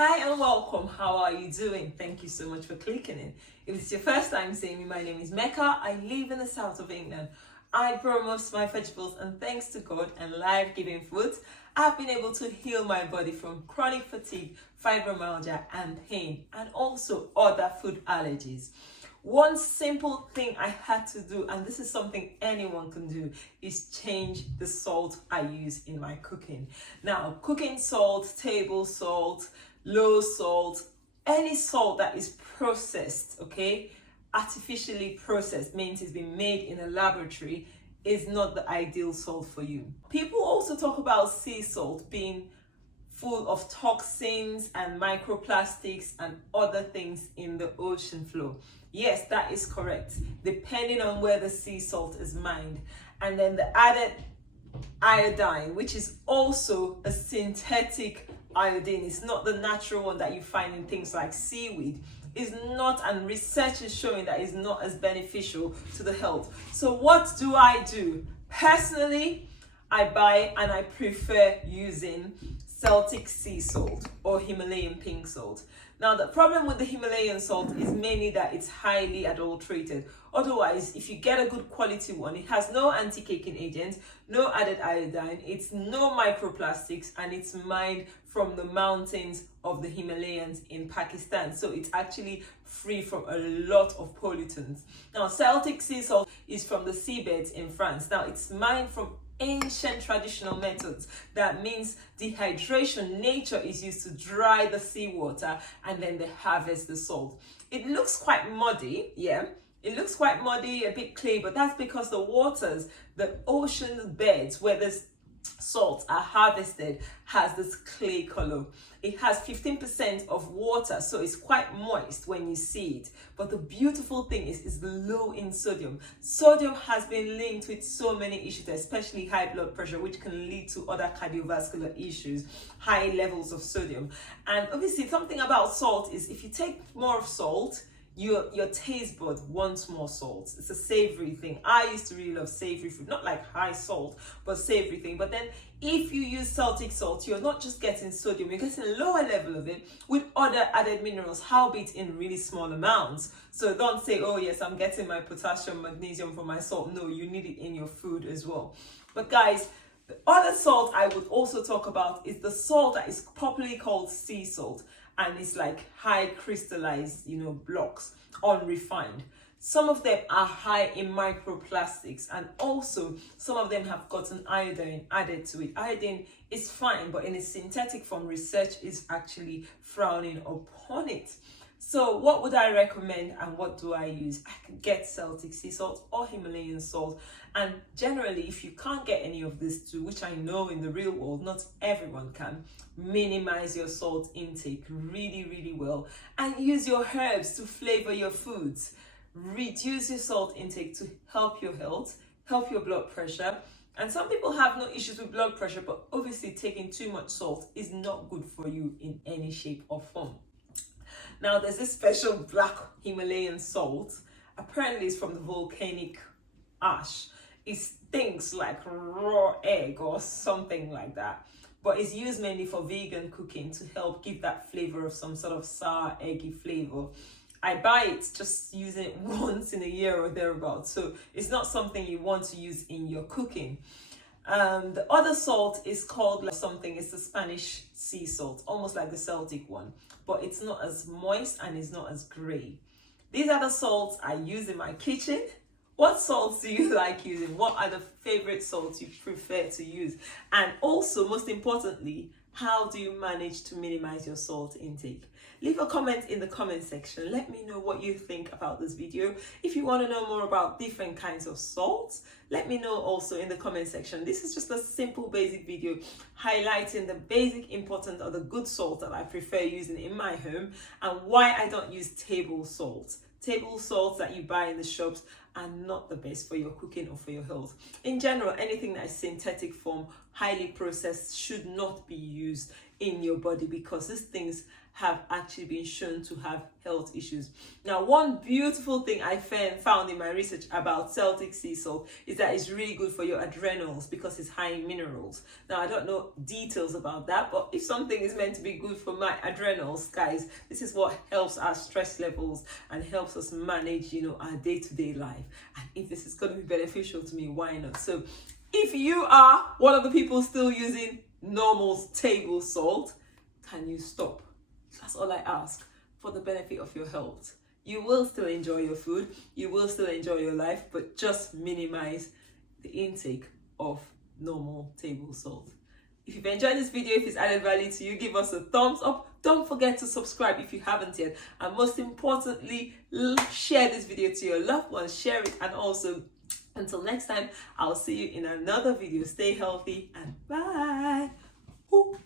Hi and welcome. How are you doing? Thank you so much for clicking in. If it's your first time seeing me, my name is Mecca. I live in the south of England. I grow most of my vegetables, and thanks to God and life-giving foods, I've been able to heal my body from chronic fatigue, fibromyalgia and pain, and also other food allergies. One simple thing I had to do, and this is something anyone can do, is change the salt I use in my cooking. Now, cooking salt, table salt, low salt, any salt that is processed, okay, artificially processed, means it's been made in a laboratory, is not the ideal salt for you. People also talk about sea salt being full of toxins and microplastics and other things in the ocean floor. Yes, that is correct, depending on where the sea salt is mined. And then the added iodine, which is also a synthetic iodine, it's not the natural one that you find in things like seaweed, is not, and research is showing that is not as beneficial to the health. So what do I do? Personally, I buy and I prefer using Celtic sea salt or Himalayan pink salt. Now, the problem with the Himalayan salt is mainly that it's highly adulterated. Otherwise, if you get a good quality one, it has no anti-caking agents, no added iodine, it's no microplastics, and it's mined from the mountains of the Himalayas in Pakistan. So it's actually free from a lot of pollutants. Now, Celtic sea salt is from the seabeds in France. Now, it's mined from ancient traditional methods. That means dehydration. Nature is used to dry the seawater and then they harvest the salt. It looks quite muddy, yeah. It looks quite muddy, a bit clay, but that's because the waters, the ocean beds where the salts are harvested, has this clay color. It has 15% of water, so it's quite moist when you see it. But the beautiful thing is it's low in sodium. Sodium has been linked with so many issues, especially high blood pressure, which can lead to other cardiovascular issues, high levels of sodium. And obviously, something about salt is if you take more of salt, your taste bud wants more salt. It's a savory thing. I used to really love savory food, not like high salt, but savory thing. But then if you use Celtic salt, you're not just getting sodium, you're getting a lower level of it with other added minerals, howbeit in really small amounts. So don't say, oh yes, I'm getting my potassium, magnesium from my salt. No, you need it in your food as well. But guys, the other salt I would also talk about is the salt that is popularly called sea salt. And it's like high crystallized, blocks, unrefined. Some of them are high in microplastics, and also some of them have gotten iodine added to it. Iodine is fine, but in a synthetic form, research is actually frowning upon it. So what would I recommend and what do I use? I can get Celtic sea salt or Himalayan salt. And generally, if you can't get any of these two, which I know in the real world, not everyone can, minimize your salt intake really, really well. And use your herbs to flavor your foods. Reduce your salt intake to help your health, help your blood pressure. And some people have no issues with blood pressure, but obviously taking too much salt is not good for you in any shape or form. Now, there's this special black Himalayan salt. Apparently, it's from the volcanic ash. It stinks like raw egg or something like that. But it's used mainly for vegan cooking to help give that flavor of some sort of sour, eggy flavor. I buy it, just using it once in a year or thereabouts. So it's not something you want to use in your cooking. The other salt is called it's the Spanish sea salt, almost like the Celtic one, but it's not as moist and it's not as grey. These are the salts I use in my kitchen. What salts do you like using? What are the favorite salts you prefer to use? And also, most importantly, how do you manage to minimize your salt intake? Leave a comment in the comment section. Let me know what you think about this video. If you want to know more about different kinds of salts, let me know also in the comment section. This is just a simple basic video highlighting the basic important or the good salt that I prefer using in my home and why I don't use table salt. Table salts that you buy in the shops are not the best for your cooking or for your health. In general, anything that is synthetic form highly processed should not be used in your body, because these things have actually been shown to have health issues. Now, one beautiful thing I found in my research about Celtic sea salt is that it's really good for your adrenals because it's high in minerals. Now, I don't know details about that, but if something is meant to be good for my adrenals, guys, this is what helps our stress levels and helps us manage, our day-to-day life. And if this is going to be beneficial to me, why not? So if you are one of the people still using normal table salt, can you stop? That's all I ask, for the benefit of your health. You will still enjoy your food, you will still enjoy your life, but just minimize the intake of normal table salt. If you've enjoyed this video, if it's added value to you, give us a thumbs up. Don't forget to subscribe if you haven't yet. And most importantly, share this video to your loved ones. Share it. And also, until next time, I'll see you in another video. Stay healthy and bye. Ooh.